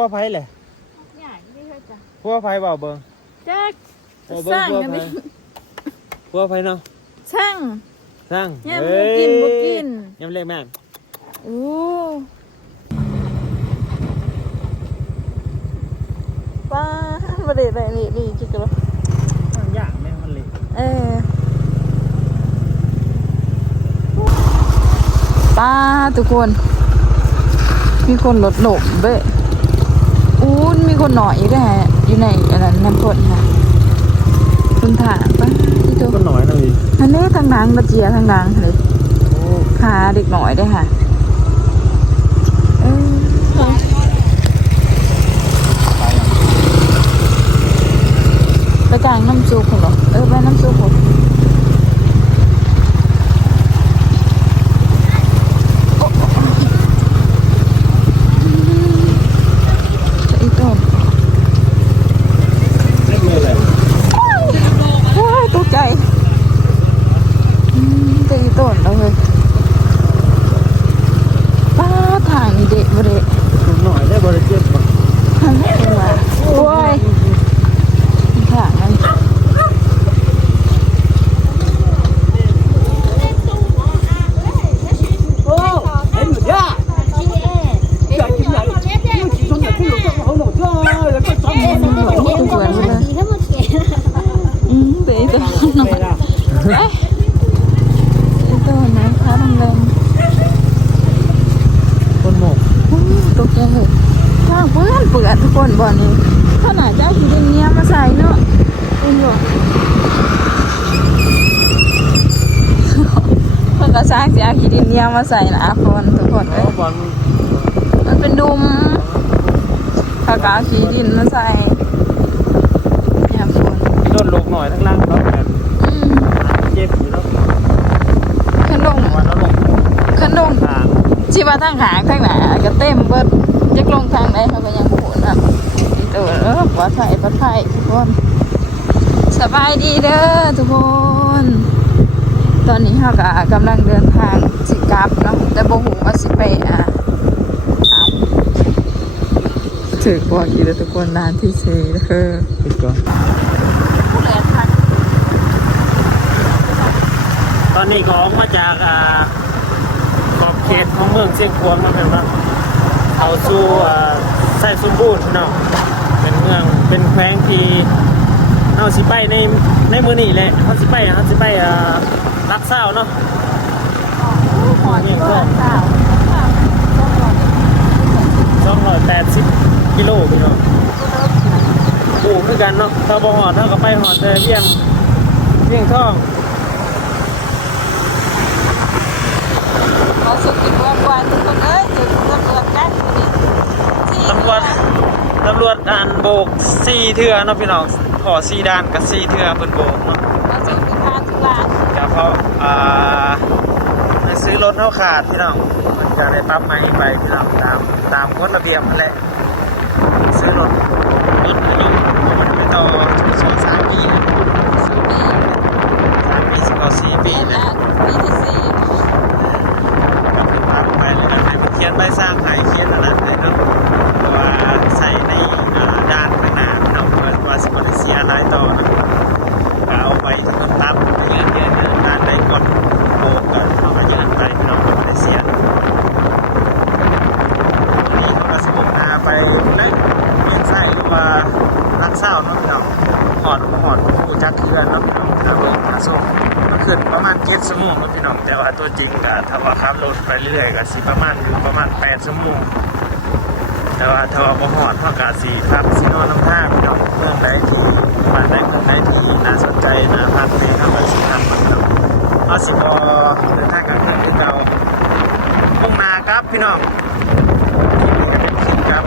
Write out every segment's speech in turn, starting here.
พัวไผแหละใหญ่ไม่ใช่จ้ะพัวไผเบาเบิ่งแจ๊กเบาเบิ่สงร้างพัวกันไผดิพัวไผเนาะช่างสร้างเนี่ยบ่กินบ่กินยำเล็กแม่งโอ้ป้าบริเลยนี่นี่จิกเหรอมันยากแม่มันเล็กเออป้าทุกคน มีคนลดหลบเบ้ ยอู้นมีคนหน่อยอยู่ด้วยฮะอยู่ในอันนั้นน้ำพ่นค่ะคุณถามป้าที่ตัวก็น้อยนะพี่อันนี้ทางดังระเจียทางดังเลยโอ้พาเด็กหน่อยได้วยค่ะเออไปกลางน้ำซุปเหรอเออไปน้ำซุปเหรอโหินเนี้ยมาใส่นะคนทุกคนเลแล้ยวบอลมันเป็นดุมขากาขีดินมาใส่เนี่ยฝนโดนลูกหน่อยทั้งล่างเขาแบบอืมเจ็บอยู่แล้วขนมวันแล้วลงขนมทางชีว่าทางหางทางหนาก็เต็มเบิดจักลงทางไหนเขาก็ยังโหนอะอีตัวเออปลอดภัยปลอดภัยทุกคนสบายดีเด้อทุกคน ตอนนี้เขาก็กำลังเดินทาง สิกลับเนาะแต่บ่หูว่าสิไปอะเอาถือบอกอยู่แล้วทุกคนนานที่เซเด้อปิดก่อนผู้เหลือทันตอนนี้ก็ออกมาจากอ่าขอบเขตของเมืองเชียงควงมาเป็นว่าเอาสู่อ่าไส้สมบูรณ์พี่น้องเป็นเมืองเป็นแขวงที่เอาสิไปในในมือนี่แหละเขาสิไปเขาสิไปอ่ารักเศร้าเนาะหอดก็ สองร้อยแปดสิบกิโลพี่น้องปูคือกันเนาะถ้าบ่หอดเท่ากับไปหอดแต่เวียงเวียงท่องขาสุดกินวันวันทุกคนเอ้ยถึงตำรวจกันตำรวจตำรวจอ่านโบกสี่เทือเนาะพี่น้องขอสี่ด้านกับสี่เทือเพิ่นโบกเนาะเราจะไปทานทุลาจะเพราะอ่า ซื้อรถเท่าขาดพี่น้องมันจะได้ปรับใหม่ไปพี่น้องตามตามกฎระเบียบแหละซื้อรถรถอายุมันไม่ต่อสองสามปีสามปีสอาสี่ปีปีแหละละปีที่สี่ก็คือพาไปแล้วกันให้มันเขียนใบสร้างให้เขียนอะไรให้เนะเพราะว่าใส่ในด้านข้างหน้าเนาะเพื่อว่าสิบริเสียหลายต่อเนาะก็เอาไปจำนวนตับไปยืนเยืนด้านใดกดโบกกันเอาไปยืนไปเนาะบริเสียนี่เขาก็สิบพาไปได้เลี้ยงไส้หรือว่ารักเศร้าเนาะเนาะหอดหอดผู้จักเคือนเนาะเนาะเบิ่งหาส้ม มันขึ้นประมาณเจ็ดชั่วโมงครับพี่น้องแต่ว่าตัวจริงก็ถ้าว่าขับรถ ไปเรื่อยๆก็สิประมาณอยู่ประมาณแปดชั่วโมงแต่ว่าถ้าว่าบ่หอดเท่ากับสี่พักสินอนน้ำท่าพี่น้องเมืองใดที่บ้านใดเมืองใดที่น่าสนใจนะพักเนี่ยครับสิทำมันเนาะเอาสิบอเดินทางกลางคืนคือเรามุ่งมาครับพี่น้องคลิปนี้ก็เป็นคลิปครับ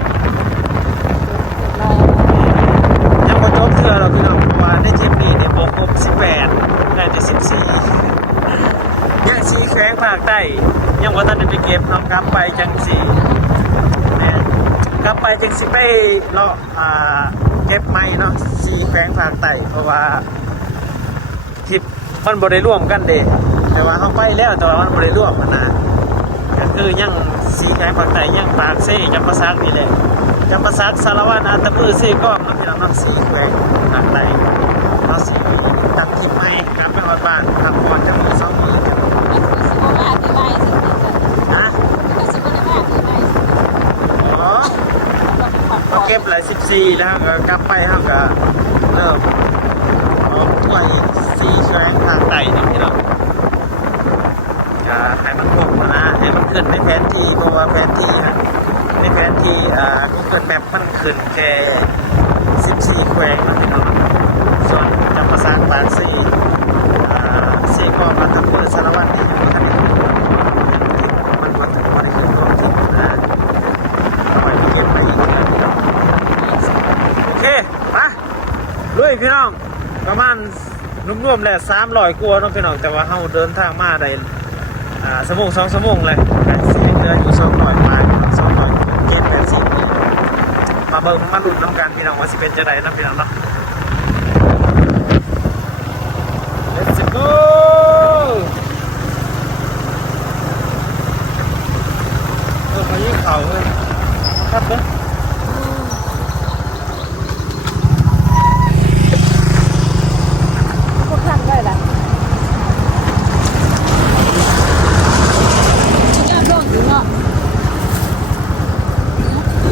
ยังบ่จบเทื่อหรอกพี่น้องเพราะว่าในทริปนี้เนี่ยบ่ครบ18ได้แต่14ยังสีแข้งภาคใต้ยังบ่ทันได้ไปเก็บเน้องกลับไปจังสีแม่นกลับไปจังสิไปเลาะอ่าเก็บไม้เนาะสีแข้งภาคใต้เพราะว่าทิปมันบ่ได้ร่วมกันเด้แต่ว่าเฮาไปแล้วแต่ว่ามันบ่ได้ร่วมกันนะก็คือยังสีแขงปากไตยังปากเซ่จำปาซักนี่แหละจำปาซักสารวัตรอาตะปือเซ่ก้อมน้ำพี่น้องน้ำสีแขวงปากไตเราสีตัดทิมให้กลับไปหอดบ้านทำก่อนจะมือสองมือกันนะอ๋อ เราเก็บหลายสิบสี่แล้วก็กลับไปเขาก็เริ่มเอาถ้วยสี่แขวงทางไต่นี่พี่น้องก็ให้มันคงนะให้มันขึ้นในแผนที่เพราะว่าแผนที่ฮะในแผนที่อ่า Google Map มันขึ้นแค่14แควงนะพี่น้องส่วนจำปาสักปากซี่อ่าซี่ก็มาทำเปิดสารวัตรนี่มันก็ถึงมาได้ขึ้นตัวที่นะเอาไว้เก็บไปอีกเดือนพี่น้องโอเคมาลุยพี่น้องประมาณ นุ่มๆแหละ300กว่าเนาะพี่น้องแต่ว่าเฮาเดินทางมาได้อ่าสมงสองสมงเลยแต่สีเดือนอยู่สองร้อยมาสองร้อยเกณฑ์แปดสิบมาเบิ่งมาลุ้นน้ำกันพี่น้องว่าสิเป็นจะไดนะพี่น้องเนาะ Let's go เออเขายิ่งเขาเลยครับเด้อ พวกท่านได้ละยอดโลกอยู่เนาะ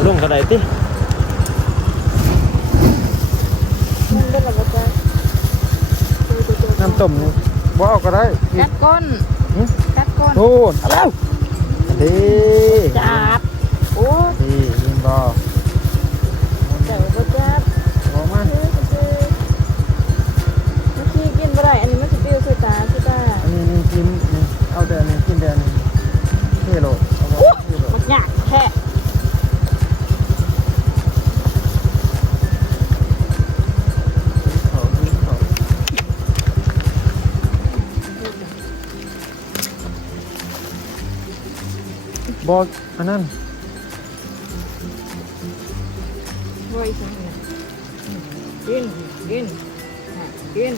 ลงกระไดติ มันเป็นระบบการ น้ำต้มบ่เอา ก็ได้กัดก้นกัดก้นโทษเอาแล้วดี จับ บอกอันนั้นไว้ใช่ไหมกินกินอะกิน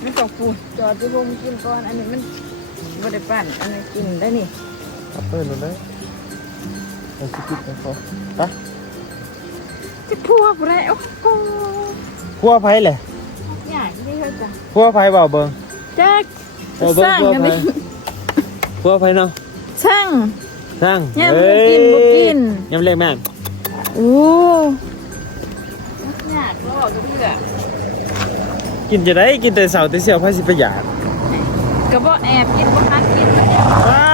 ไม่ต้องพูดจอดที่ผมกินก่อน อันนี้มันบ่ได้ปั่นอันนี้กินได้นี่เอาเปิดหมดเลยเอาสกิปไปเขาไปจะพวกแล้วโอ้พัวไผ่เลยใหญ่นี่เขาจะพัวไผ่เบาเบิ่งแจ็ค เออเบิ่สงร้างพัวกันไผ่ดิพัวไผ่เนาะช่าง สร้างยังบ่กินบ่กินยังเล็กแม่โอ้ยากก็บอกกับเพื่อกินจะได้กินแต่เสาร์แต่เสียวไผ่สิประหยัดก็บอกแอบกินบ่ทันกินมันเนี่ยว้า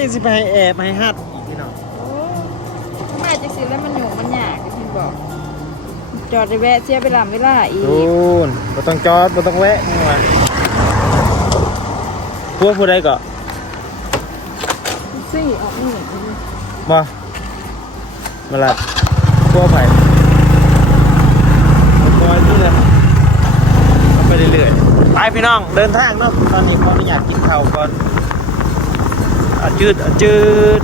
ยังสิไปให้แอบให้ฮัดอีกพี่น้องโอ้แม่จะสิแล้วมันอยู่มันยากที่บอก จอดได้แวะเสียเวลาเวลาอีกดูนบ่ต้องจอดบ่ต้องแวะนี่ว่า พัวผู้ใดก็ซี่ออกนี่บ่มาละพัวไผ่ปล่อยนี่เลยเอาไปเรื่อยๆไปพี่น้องเดินทางเนาะตอนนี้ขออนุญาตกินข้าวก่อนอาจืดอาจืด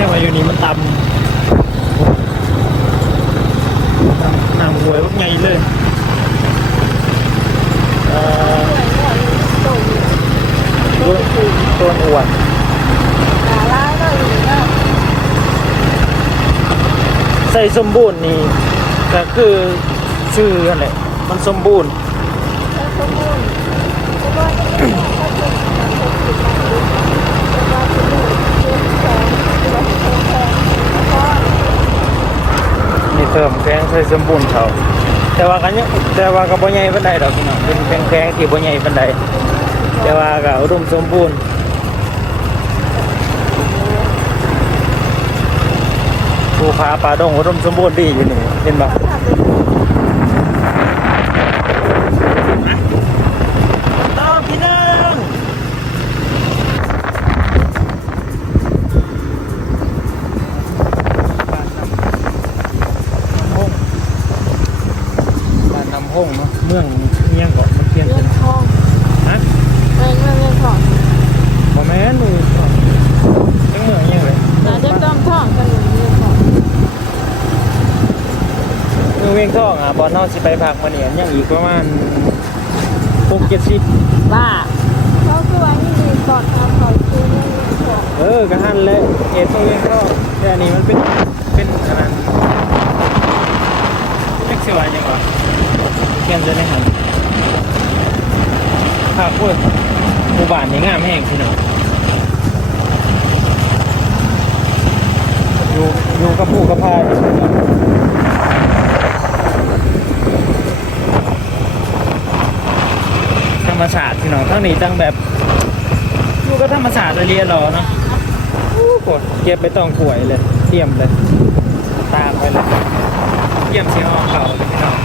แน่ว่าอยู่นี่มันต่ำต่ำน้ำหวยพวกไงเลยเอ่อตัวตัวอวนหาร้ายเลยนะใส่สมบูรณ์นี่ก็คือชื่อนั่นแหละมันสมบูรณ์สมบูรณ์ ที่เติมแพงใส่สมบูรณ์เขาแต่ว่ากันเนี่ยแต่ว่าก็บ่ใหญ่ปานใดดอกพี่น้องเป็นแพงๆที่บ่ใหญ่ปานใดแต่ว่าก็อุดมสมบูรณ์ผู้พาปลาดองอุดมสมบูรณ์ดีอยู่นี่เห็นบ่ วียงทองอะบอลนอกสิไปพักมาเนี่ยยังอีกประมาณหกเจ็ดสิบว่าเขาคือว่านี่มีก่อนทำเขาคือเรื่องเรื่องทองเออกระหันเลยเอ็ดมือเวียงทองแต่อันนี้มันเป็นเป็นอันนั้นเล็กสิวาจังวะเขียนจะได้หันภาคพูดหมู่บ้านนี่งามแห้งพี่น้องอยู่อยู่กับผู้กับพายธรร มศาสตร์พี่น้องทั้งนี้ตั้งแบบอยู่ก็ธรรมศาสตร์เลยรียนรอเนาะกดเก็บไปต้องป่วยเลยเตรียมเลย ตามไปเลยเตรียมเสียงออกเขาเลยพี่น้อง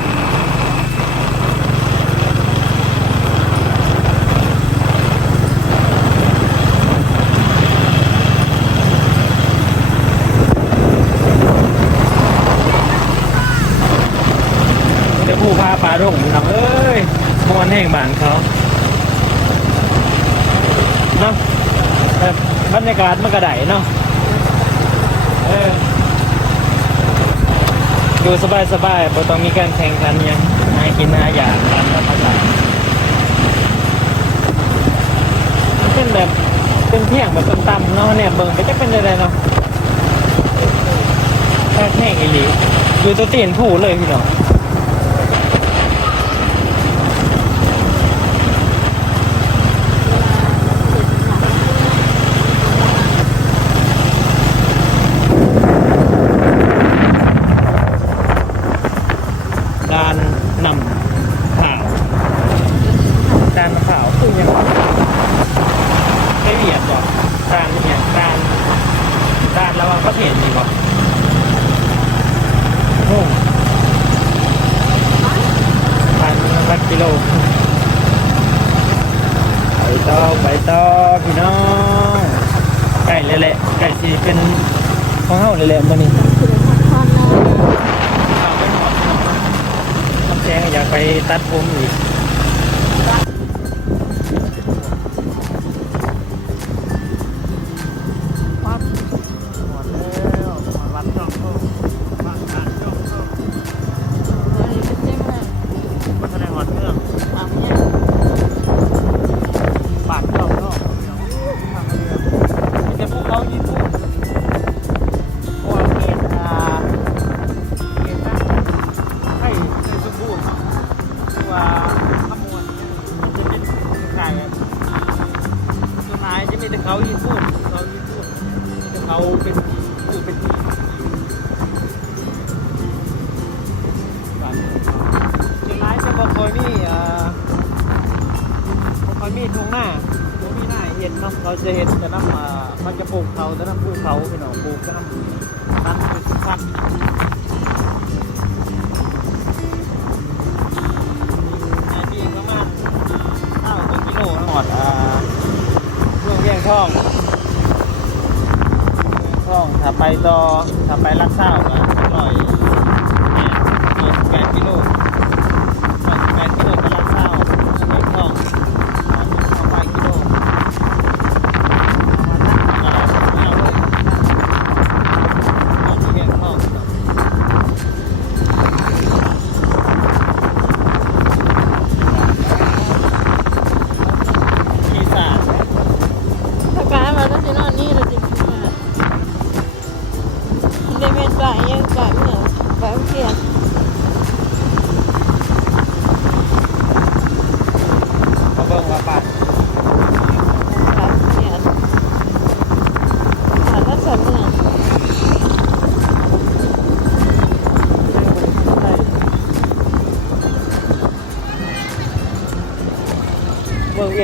เดี๋ยวผู้พาปลาดงพี่น้องเอ้ยมวนแห่งบ้านเขา เนาะแบบบรรยากาศมันกระไดเนาะเอออยู่สบายสบายบ่ต้องมีการแข่งขันยังหากินหาอยากตามธรรมชาติมันเป็นแบบเป็นเที่ยงแบบต่ำๆเนาะเนี่ยเบิ่งไปจะเป็นอะไรเนาะแค่แห้งอีหลีอยู่ตัวเตียนผู้เลยพี่น้อง การนำข่าวการนำข่าวคือยังไม่เบียดก่อนการเนี่ยการการระวังประเทศดีกว่าโอ้พันพันกิโลไปต่อไปต่อพี่น้องไก่เลยแหละไก่สีเป็นของเฮาเลยแหละมื่อนี้ คือทอนนะ ข้าวไม่หมดน้ำแข็งอยากไป ตัดผมอีก ที่เขาญี่พูดเขาญี่พูดเขาเป็นผู้เป็นที่เชียงรายจะบอกคอยมีเอ่าบ่คอยมีทุ่งหน้าบ่มีหน้าเห็นเนาะเราจะเห็นแต่น้ำมันจะปลูกเขาแต่น้ำปลูกเขาเป็นหนองปลูกก็น้ำ ถ้าไปต่อถ้าไปลักเศร้าก็ร้อยเนี่ยร้อยสิบแปดกิโล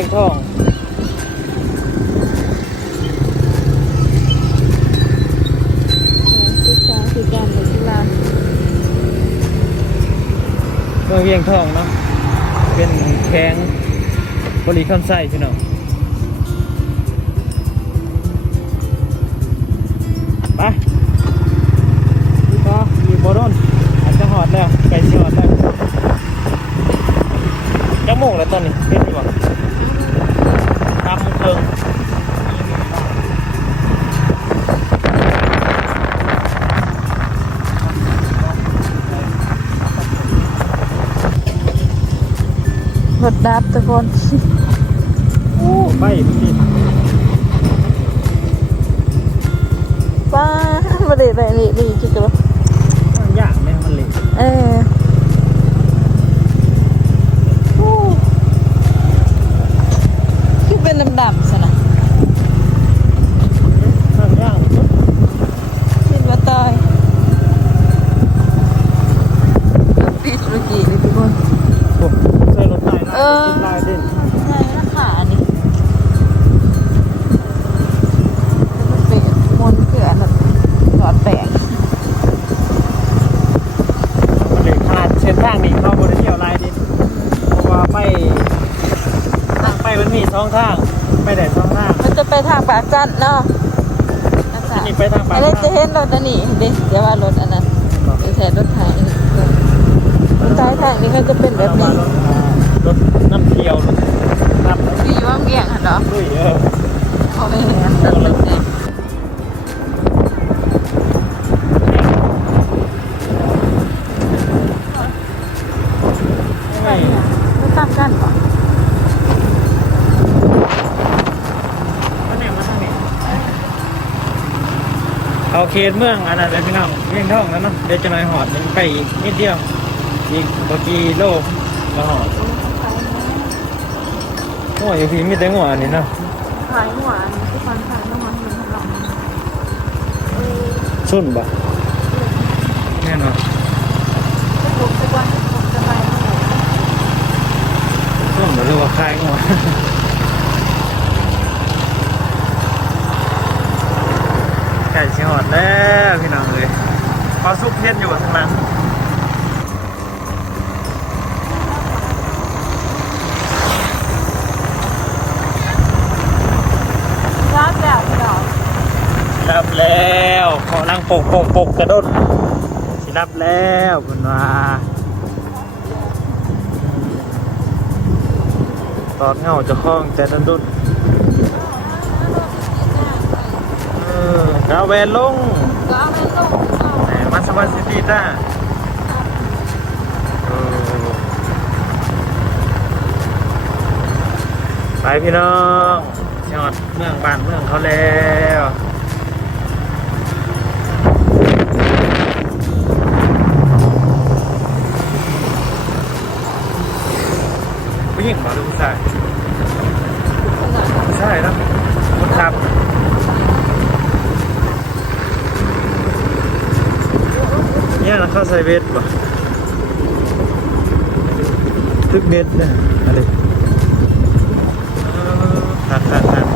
งทองสุดสามสุดยอดเลยที่ร้าเมืองเวียงทองเนาะ เป็นแข้งบริคอนไส้พี่น้องไปก็อยู่บอรอนอาจจะหอดแล้วไก่หอดแล้วจักโมงแล้วตอนนี้ ดับทุกคนโอ้ไปพี่ป้าบริเลยนี่นี่คิดดูมัน ไปมันมีสองทางไปได้สองทางมันจะไปทางปากจันทน์เนาะนะคะอันนี้ไปทางปากอันนี้จะเห็นรถอันนี้เด็เดี๋ยวว่ารถอันนั้นเดี๋ยวแทนรถไทยรถไทยทางนี้ก็จะเป็นแบบนี้ รถรถน้ำเที่ยวรถน้ำดีว่าเบี่ยงอะเนาะลุยเออเขาไม่เห็นตัดรถเเอาเขตเมืองอันนั้นเลยพี่น้องเวียงทองแล้วเนาะเดี๋ยวจะหน่อยหอดหนึงไปอีกนิดเดียว อีกบกีโลมาหอดโอ้ยอยู่พี่มีแต่หัวอันนี้เนาะขายหวานทุกคนขายน้ำมันเหมือนเราสุนบ่แน่นอนทุกวันจะไปสุนบ่หรือว่าคลายหัว ก่ชิหอดแล้วพี่น้องเลยพอซุปเพชรอยู่ข้างหลังร้านแบบเนาะรับแล้วขอนั่งปกปกปกกระโดดสิรับแล้วคุณว่าตอนเหงาเจะคล้าของใจดันดุดเอกาแวนลงก็เอาไปส่งแหมมาสวัสดีจ้าเออไปพี่น้องยอดเมืองบ้านเมืองเขาแล้วผู้หญิงมาหรือผู้ชายผู้ชายเนอะคนขับ นี่นะข้าใส่เวทป่ะทึกเบ็ดนะอะไรเออหักหักหัก